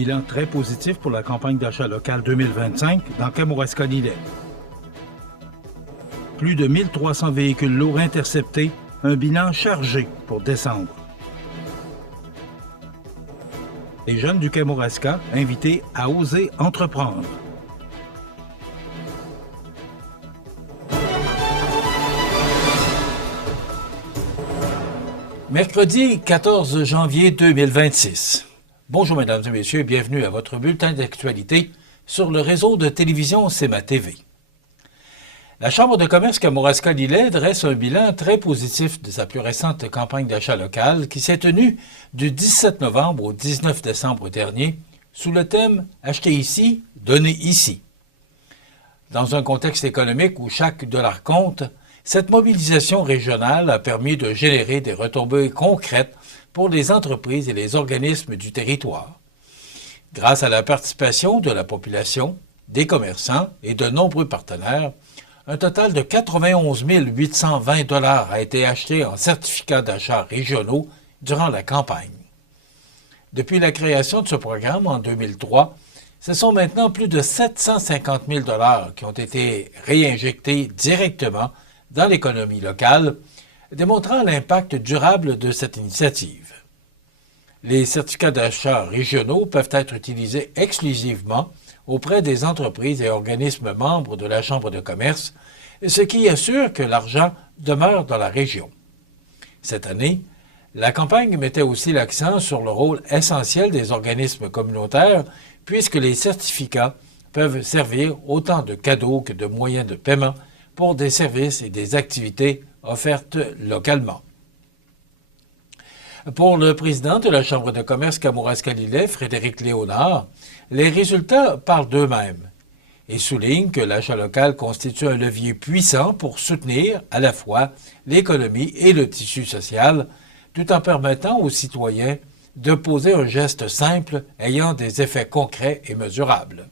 Bilan très positif pour la campagne d'achat local 2025 dans Kamouraska-Lillet. Plus de 1300 véhicules lourds interceptés, un bilan chargé pour décembre. Les jeunes du Kamouraska invités à oser entreprendre. Mercredi 14 janvier 2026. Bonjour mesdames et messieurs, bienvenue à votre bulletin d'actualité sur le réseau de télévision CEMA TV. La Chambre de commerce Kamouraska-Lillet dresse un bilan très positif de sa plus récente campagne d'achat local qui s'est tenue du 17 novembre au 19 décembre dernier sous le thème « Acheter ici, donner ici ». Dans un contexte économique où chaque dollar compte, cette mobilisation régionale a permis de générer des retombées concrètes pour les entreprises et les organismes du territoire. Grâce à la participation de la population, des commerçants et de nombreux partenaires, un total de 91 820 $ a été acheté en certificats d'achat régionaux durant la campagne. Depuis la création de ce programme en 2003, ce sont maintenant plus de 750 000 $ qui ont été réinjectés directement dans l'économie locale, démontrant l'impact durable de cette initiative. Les certificats d'achat régionaux peuvent être utilisés exclusivement auprès des entreprises et organismes membres de la Chambre de commerce, ce qui assure que l'argent demeure dans la région. Cette année, la campagne mettait aussi l'accent sur le rôle essentiel des organismes communautaires, puisque les certificats peuvent servir autant de cadeaux que de moyens de paiement pour des services et des activités offertes localement. Pour le président de la Chambre de commerce Kamouraska-Lillet, Frédéric Léonard, les résultats parlent d'eux-mêmes et soulignent que l'achat local constitue un levier puissant pour soutenir à la fois l'économie et le tissu social, tout en permettant aux citoyens de poser un geste simple ayant des effets concrets et mesurables.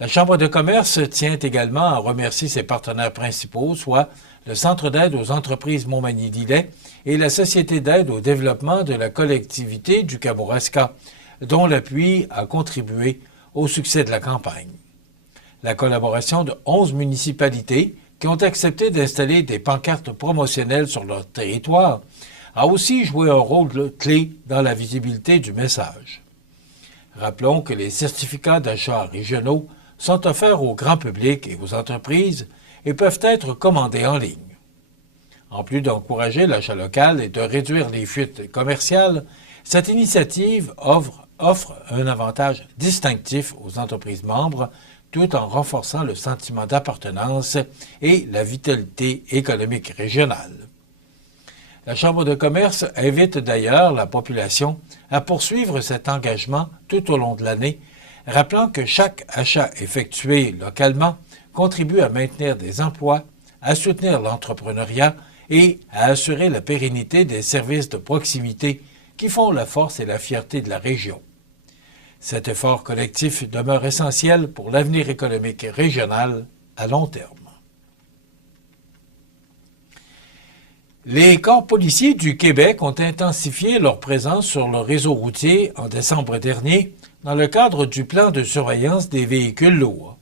La Chambre de commerce tient également à remercier ses partenaires principaux, soit le Centre d'aide aux entreprises Montmagny-Lillet et la Société d'aide au développement de la collectivité du Kamouraska, dont l'appui a contribué au succès de la campagne. La collaboration de 11 municipalités qui ont accepté d'installer des pancartes promotionnelles sur leur territoire a aussi joué un rôle clé dans la visibilité du message. Rappelons que les certificats d'achat régionaux sont offerts au grand public et aux entreprises et peuvent être commandés en ligne. En plus d'encourager l'achat local et de réduire les fuites commerciales, cette initiative offre un avantage distinctif aux entreprises membres tout en renforçant le sentiment d'appartenance et la vitalité économique régionale. La Chambre de commerce invite d'ailleurs la population à poursuivre cet engagement tout au long de l'année, rappelant que chaque achat effectué localement contribue à maintenir des emplois, à soutenir l'entrepreneuriat et à assurer la pérennité des services de proximité qui font la force et la fierté de la région. Cet effort collectif demeure essentiel pour l'avenir économique régional à long terme. Les corps policiers du Québec ont intensifié leur présence sur le réseau routier en décembre dernier dans le cadre du plan de surveillance des véhicules lourds.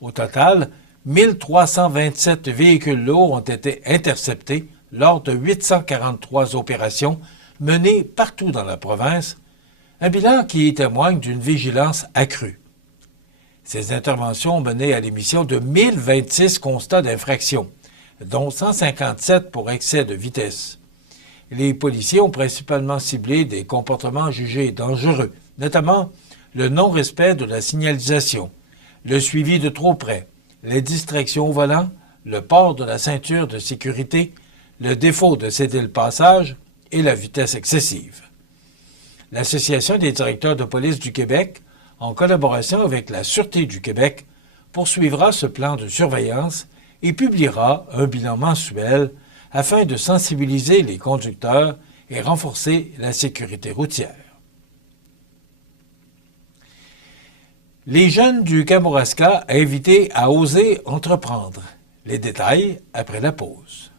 Au total, 1327 véhicules lourds ont été interceptés lors de 843 opérations menées partout dans la province, un bilan qui témoigne d'une vigilance accrue. Ces interventions ont mené à l'émission de 1026 constats d'infraction, dont 157 pour excès de vitesse. Les policiers ont principalement ciblé des comportements jugés dangereux, notamment le non-respect de la signalisation, le suivi de trop près, les distractions au volant, le port de la ceinture de sécurité, le défaut de céder le passage et la vitesse excessive. L'Association des directeurs de police du Québec, en collaboration avec la Sûreté du Québec, poursuivra ce plan de surveillance et publiera un bilan mensuel afin de sensibiliser les conducteurs et renforcer la sécurité routière. Les jeunes du Kamouraska invités à oser entreprendre. Les détails après la pause.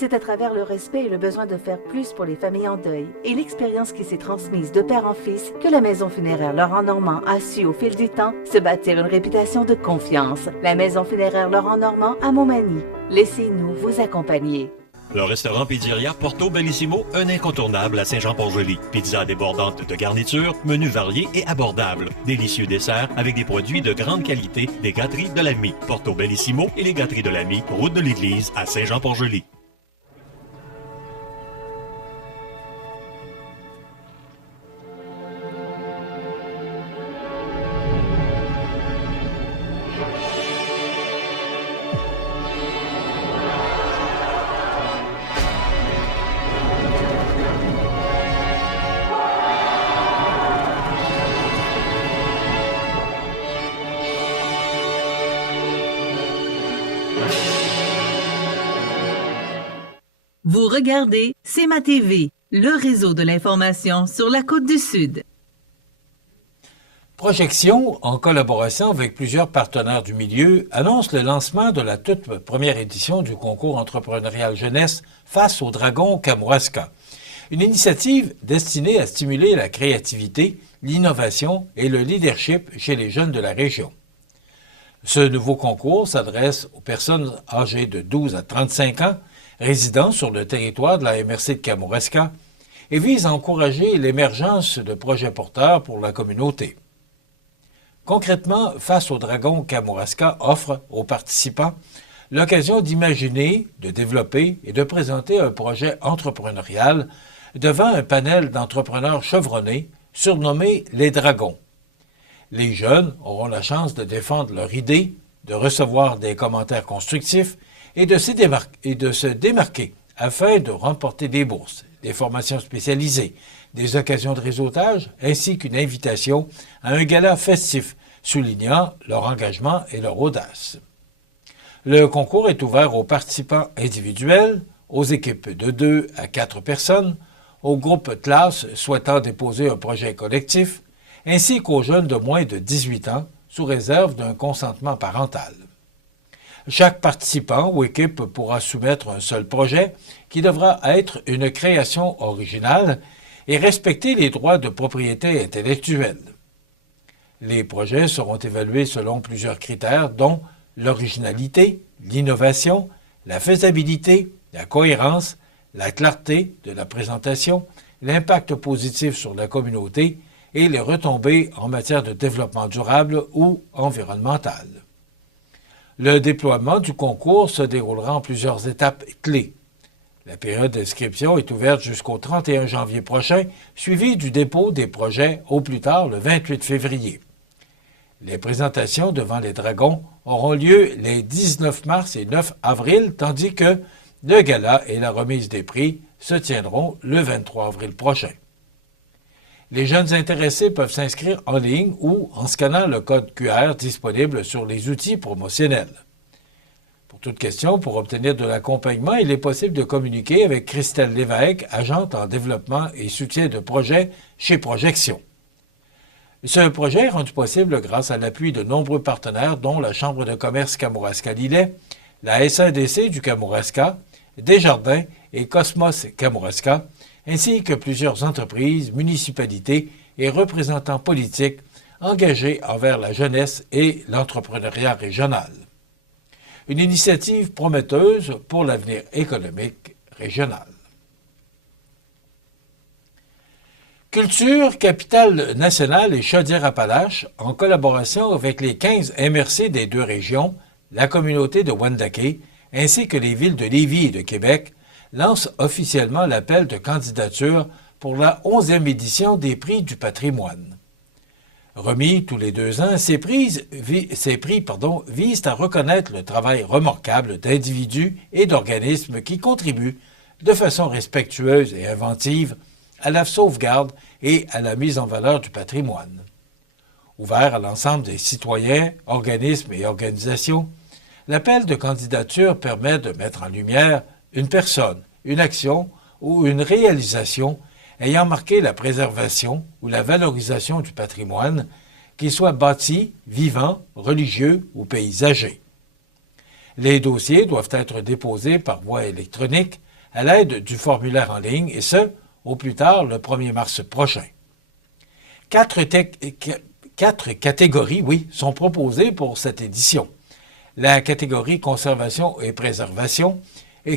C'est à travers le respect et le besoin de faire plus pour les familles en deuil et l'expérience qui s'est transmise de père en fils que la Maison funéraire Laurent Normand a su au fil du temps se bâtir une réputation de confiance. La Maison funéraire Laurent Normand à Montmagny. Laissez-nous vous accompagner. Le restaurant Pizzeria Porto Bellissimo, un incontournable à Saint-Jean-Port-Joli. Pizza débordante de garnitures, menu varié et abordable. Délicieux desserts avec des produits de grande qualité des gâteries de l'Ami. Porto Bellissimo et les gâteries de l'Ami, route de l'église à Saint-Jean-Port-Joli. Vous regardez CMA TV, le réseau de l'information sur la Côte-du-Sud. Projection, en collaboration avec plusieurs partenaires du milieu, annonce le lancement de la toute première édition du concours entrepreneurial jeunesse Face au dragon Kamouraska. Une initiative destinée à stimuler la créativité, l'innovation et le leadership chez les jeunes de la région. Ce nouveau concours s'adresse aux personnes âgées de 12 à 35 ans, résidant sur le territoire de la MRC de Kamouraska, et vise à encourager l'émergence de projets porteurs pour la communauté. Concrètement, Face au dragon Kamouraska offre aux participants l'occasion d'imaginer, de développer et de présenter un projet entrepreneurial devant un panel d'entrepreneurs chevronnés surnommés les Dragons. Les jeunes auront la chance de défendre leurs idées, de recevoir des commentaires constructifs et de se démarquer afin de remporter des bourses, des formations spécialisées, des occasions de réseautage ainsi qu'une invitation à un gala festif soulignant leur engagement et leur audace. Le concours est ouvert aux participants individuels, aux équipes de 2 à 4 personnes, aux groupes de classe souhaitant déposer un projet collectif, ainsi qu'aux jeunes de moins de 18 ans, sous réserve d'un consentement parental. Chaque participant ou équipe pourra soumettre un seul projet qui devra être une création originale et respecter les droits de propriété intellectuelle. Les projets seront évalués selon plusieurs critères dont l'originalité, l'innovation, la faisabilité, la cohérence, la clarté de la présentation, l'impact positif sur la communauté et les retombées en matière de développement durable ou environnemental. Le déploiement du concours se déroulera en plusieurs étapes clés. La période d'inscription est ouverte jusqu'au 31 janvier prochain, suivie du dépôt des projets au plus tard le 28 février. Les présentations devant les Dragons auront lieu les 19 mars et 9 avril, tandis que le gala et la remise des prix se tiendront le 23 avril prochain. Les jeunes intéressés peuvent s'inscrire en ligne ou en scannant le code QR disponible sur les outils promotionnels. Pour toute question, pour obtenir de l'accompagnement, il est possible de communiquer avec Christelle Lévesque, agente en développement et soutien de projet chez Projection. Ce projet est rendu possible grâce à l'appui de nombreux partenaires, dont la Chambre de commerce Kamouraska-Lillet, la SADC du Kamouraska, Desjardins et Cosmos Kamouraska, ainsi que plusieurs entreprises, municipalités et représentants politiques engagés envers la jeunesse et l'entrepreneuriat régional. Une initiative prometteuse pour l'avenir économique régional. Culture, Capitale nationale et Chaudière-Appalaches, en collaboration avec les 15 MRC des deux régions, la communauté de Wendake, ainsi que les villes de Lévis et de Québec, lance officiellement l'appel de candidature pour la 11e édition des Prix du patrimoine. Remis tous les 2 ans, ces prix visent à reconnaître le travail remarquable d'individus et d'organismes qui contribuent de façon respectueuse et inventive à la sauvegarde et à la mise en valeur du patrimoine. Ouvert à l'ensemble des citoyens, organismes et organisations, l'appel de candidature permet de mettre en lumière une personne, une action ou une réalisation ayant marqué la préservation ou la valorisation du patrimoine, qu'il soit bâti, vivant, religieux ou paysager. Les dossiers doivent être déposés par voie électronique à l'aide du formulaire en ligne, et ce, au plus tard le 1er mars prochain. Quatre catégories, sont proposées pour cette édition. La catégorie Conservation et Préservation,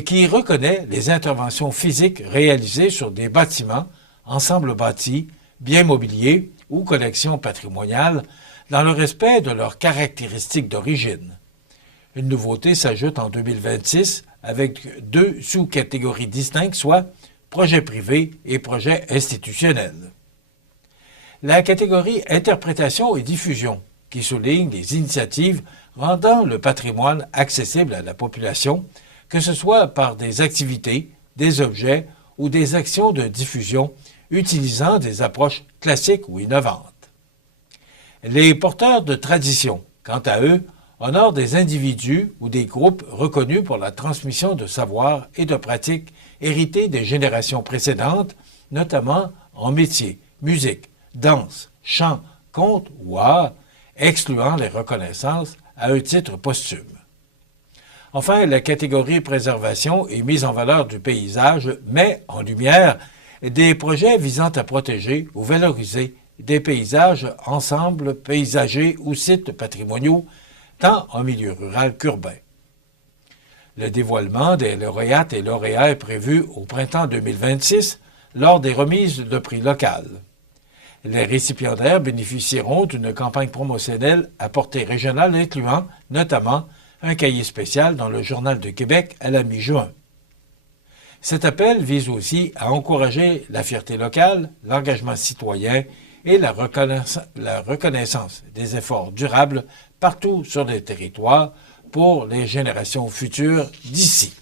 qui reconnaît les interventions physiques réalisées sur des bâtiments, ensembles bâtis, biens mobiliers ou collections patrimoniales, dans le respect de leurs caractéristiques d'origine. Une nouveauté s'ajoute en 2026 avec 2 sous-catégories distinctes, soit projets privés et projets institutionnels. La catégorie Interprétation et diffusion, qui souligne les initiatives rendant le patrimoine accessible à la population, que ce soit par des activités, des objets ou des actions de diffusion utilisant des approches classiques ou innovantes. Les porteurs de tradition, quant à eux, honorent des individus ou des groupes reconnus pour la transmission de savoirs et de pratiques hérités des générations précédentes, notamment en métier, musique, danse, chant, conte ou art, excluant les reconnaissances à un titre posthume. Enfin, la catégorie préservation et mise en valeur du paysage met en lumière des projets visant à protéger ou valoriser des paysages, ensembles paysagers ou sites patrimoniaux, tant en milieu rural qu'urbain. Le dévoilement des lauréates et lauréats est prévu au printemps 2026 lors des remises de prix locales. Les récipiendaires bénéficieront d'une campagne promotionnelle à portée régionale incluant notamment un cahier spécial dans le Journal de Québec à la mi-juin. Cet appel vise aussi à encourager la fierté locale, l'engagement citoyen et la reconnaissance des efforts durables partout sur les territoires pour les générations futures d'ici.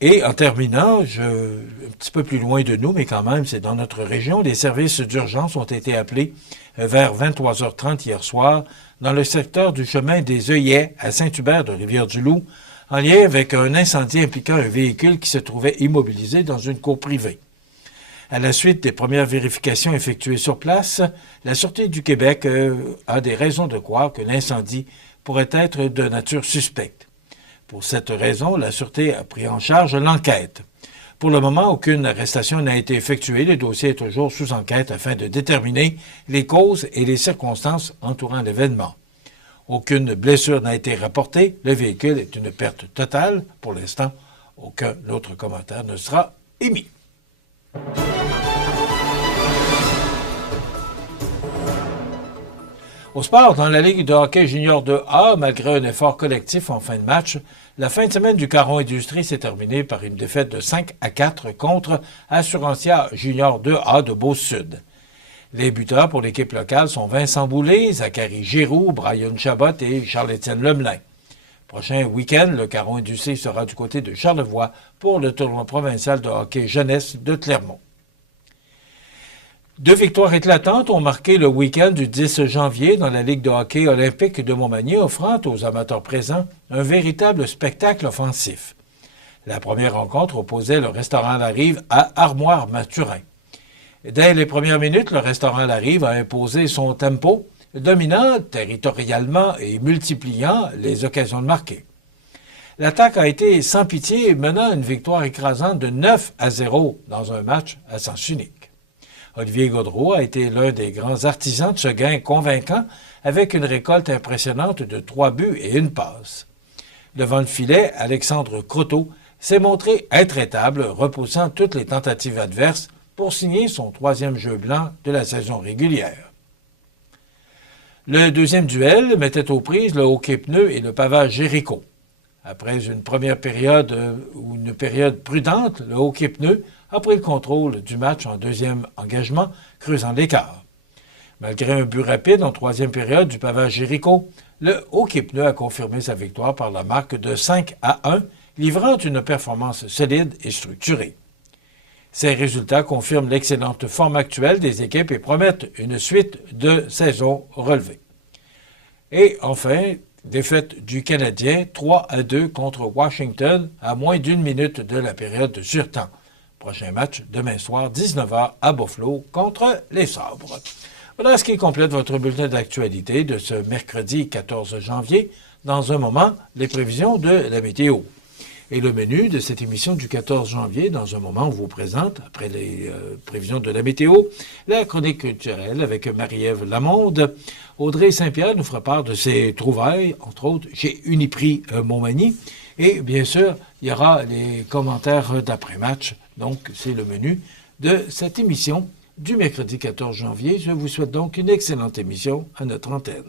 Et en terminant, un petit peu plus loin de nous, mais quand même, c'est dans notre région, les services d'urgence ont été appelés vers 23h30 hier soir dans le secteur du chemin des œillets à Saint-Hubert de Rivière-du-Loup, en lien avec un incendie impliquant un véhicule qui se trouvait immobilisé dans une cour privée. À la suite des premières vérifications effectuées sur place, la Sûreté du Québec a des raisons de croire que l'incendie pourrait être de nature suspecte. Pour cette raison, la Sûreté a pris en charge l'enquête. Pour le moment, aucune arrestation n'a été effectuée. Le dossier est toujours sous enquête afin de déterminer les causes et les circonstances entourant l'événement. Aucune blessure n'a été rapportée. Le véhicule est une perte totale. Pour l'instant, aucun autre commentaire ne sera émis. Au sport, dans la Ligue de hockey junior 2A, malgré un effort collectif en fin de match, la fin de semaine du Caron Industrie s'est terminée par une défaite de 5-4 contre Assurancia junior 2A de Beauce-Sud. Les buteurs pour l'équipe locale sont Vincent Boulay, Zachary Giroux, Brian Chabot et Charles-Étienne Lemelin. Prochain week-end, le Caron Industrie sera du côté de Charlevoix pour le tournoi provincial de hockey jeunesse de Clermont. 2 victoires éclatantes ont marqué le week-end du 10 janvier dans la Ligue de hockey olympique de Montmagny, offrant aux amateurs présents un véritable spectacle offensif. La première rencontre opposait le restaurant La Rive à Armoire-Mathurin. Dès les premières minutes, le restaurant La Rive a imposé son tempo, dominant territorialement et multipliant les occasions de marquer. L'attaque a été sans pitié, menant une victoire écrasante de 9-0 dans un match à sens unique. Olivier Gaudreau a été l'un des grands artisans de ce gain convaincant avec une récolte impressionnante de 3 buts et 1 passe. Devant le filet, Alexandre Croteau s'est montré intraitable, repoussant toutes les tentatives adverses pour signer son 3e jeu blanc de la saison régulière. Le deuxième duel mettait aux prises le hockey-pneu et le pavage Jéricho. Après une première période ou une période prudente, le hockey-pneu a pris le contrôle du match en deuxième engagement, creusant l'écart. Malgré un but rapide en troisième période du pavage Jéricho, le hockey-pneu a confirmé sa victoire par la marque de 5-1, livrant une performance solide et structurée. Ces résultats confirment l'excellente forme actuelle des équipes et promettent une suite de saisons relevées. Et enfin, défaite du Canadien 3-2 contre Washington à moins d'1 minute de la période de surtemps. Prochain match demain soir, 19h à Buffalo contre les Sabres. Voilà ce qui complète votre bulletin d'actualité de ce mercredi 14 janvier. Dans un moment, les prévisions de la météo. Et le menu de cette émission du 14 janvier, dans un moment, on vous présente, après les prévisions de la météo, la chronique culturelle avec Marie-Ève Lamonde. Audrey Saint-Pierre nous fera part de ses trouvailles, entre autres chez Uniprix Montmagny. Et bien sûr, il y aura les commentaires d'après-match. Donc, c'est le menu de cette émission du mercredi 14 janvier. Je vous souhaite donc une excellente émission à notre antenne.